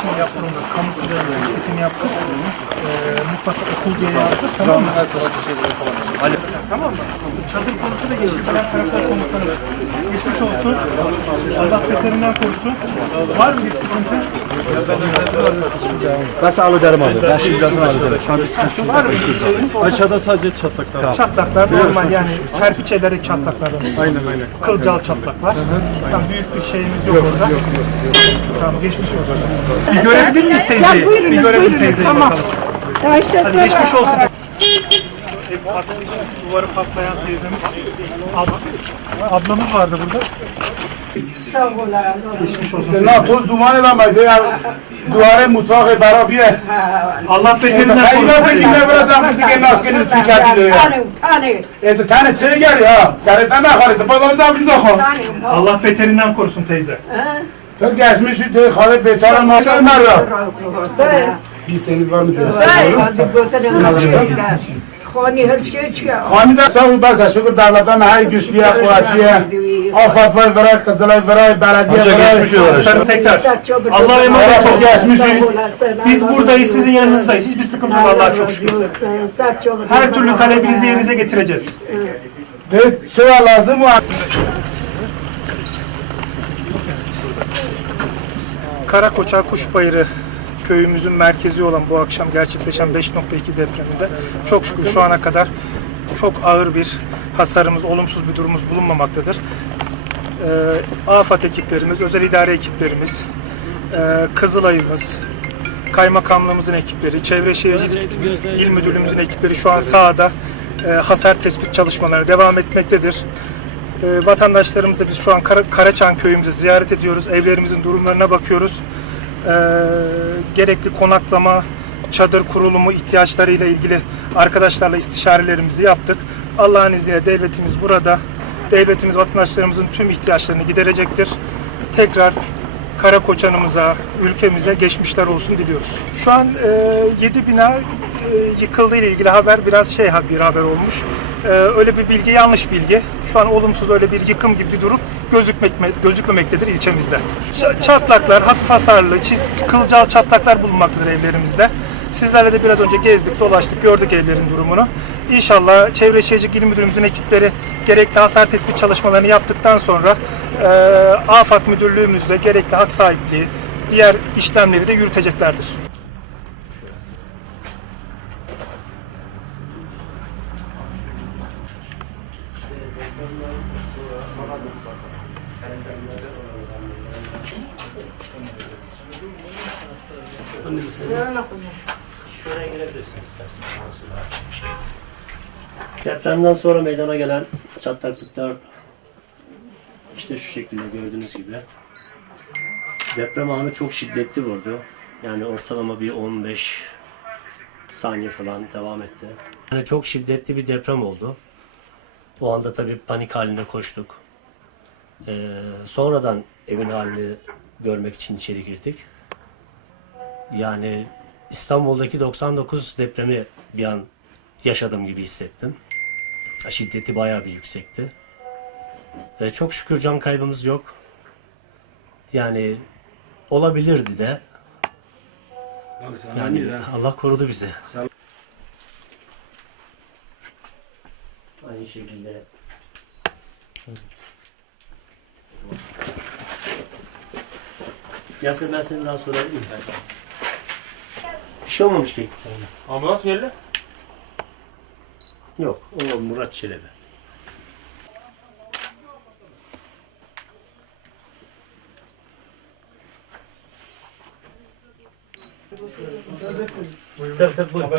girişimi yaptığımda kamu tüketimi yaptık. Ee, mutlaka okul diye yaptık. Tamam mı? Tamam mı? Çadır konusu da geçti. Falan karakter komutanımız. Geçmiş olsun. Allah beterinden korusun. Var mı bir sıkıntı? Ben sana alacağım abi. Ben şimdi birazdan alacağım. Şu an bir sıkıntı yok. Var mı bir şeyiniz? Aşağıda sadece çatlaklar var. Çatlaklar normal yani kerpiç ederek çatlaklardan. Aynen aynen. Kılcal çatlaklar. Tamam, büyük bir şeyimiz yok, orada. Tamam geçmiş olsun. Bir görebilir miyiz teyzeyi? Ya buyurunuz, bir görelim buyurunuz, teyzeyi tamam. bakalım. Ayşe Hadi geçmiş olsun. Ev patladı, duvarı patlayan teyzemiz. Ab- ablamız vardı burada. Geçmiş olsun. نه توز دومان من باید دواره مطاق برا بیره Allah beterinden خیلی korusun. بگیم برا زمین که ناس کنید چی کردی دویا Tanım, tanım, ایت تنه چه گری ها سرت نخوری تو بازار زمین نخور tanım. Allah beterinden korusun teyze. تو گشمی شد تو خاله بهتر ما شد من را بیست تنیز بار میتونه Hadi götürelim. Khani her şey çıkıyor. خانی دست ها بس شکر دولتان های گشتی قواتیه آفات وای برای قزلای برای بلدیه برای Tekrar, tekrar. Allah'a emanet ol. Biz buradayız, sizin yanınızdayız. Hiçbir sıkıntı yok Allah'a çok şükür. Her türlü talebinizi yerinize getireceğiz. چه لازم و Karakoça Kuşbayırı köyümüzün merkezi olan bu akşam gerçekleşen 5.2 depreminde çok şükür şu ana kadar çok ağır bir hasarımız, olumsuz bir durumumuz bulunmamaktadır. Ee, AFAD ekiplerimiz, özel idare ekiplerimiz, e, Kızılay'ımız, kaymakamlığımızın ekipleri, Çevre Şehircilik İl Müdürlüğümüzün ekipleri şu an sahada e, hasar tespit çalışmaları devam etmektedir. E, vatandaşlarımız da biz şu an Kara, Karaçan köyümüzü ziyaret ediyoruz. Evlerimizin durumlarına bakıyoruz. E, gerekli konaklama, çadır kurulumu ihtiyaçlarıyla ilgili arkadaşlarla istişarelerimizi yaptık. Allah'ın izniyle devletimiz burada. Devletimiz vatandaşlarımızın tüm ihtiyaçlarını giderecektir. Tekrar Karakoçanımıza, ülkemize geçmişler olsun diliyoruz. Şu an e, 7 bina e, yıkıldığı ile ilgili haber biraz şey bir haber olmuş. E, öyle bir bilgi yanlış bilgi. Şu an olumsuz öyle bir yıkım gibi bir durum gözükmek, gözükmemektedir ilçemizde. Ç- Çatlaklar, hafif hasarlı, çiz, kılcal çatlaklar bulunmaktadır evlerimizde. Sizlerle de biraz önce gezdik, dolaştık, gördük evlerin durumunu. İnşallah Çevre Şehircilik İl Müdürlüğümüzün ekipleri gerekli hasar tespit çalışmalarını yaptıktan sonra e, AFAD Müdürlüğümüzde gerekli hak sahipliği, diğer işlemleri de yürüteceklerdir. Depremden sonra meydana gelen çatlaklıklar işte şu şekilde gördüğünüz gibi. Deprem anı çok şiddetli vurdu. Yani ortalama bir 15 saniye falan devam etti. Yani çok şiddetli bir deprem oldu. O anda tabii panik halinde koştuk. Ee, sonradan evin halini görmek için içeri girdik. Yani İstanbul'daki 99 depremi bir an yaşadım gibi hissettim. Şiddeti bayağı bir yüksekti. Ee, çok şükür can kaybımız yok. Yani olabilirdi de. Yani Allah korudu bizi. Aynı şekilde Yasir ben seni daha sonra arayayım mı? Bir şey olmamış ki. Ambulans geldi. Yok, o Murat Çelebi. Tabii tabii buyurun.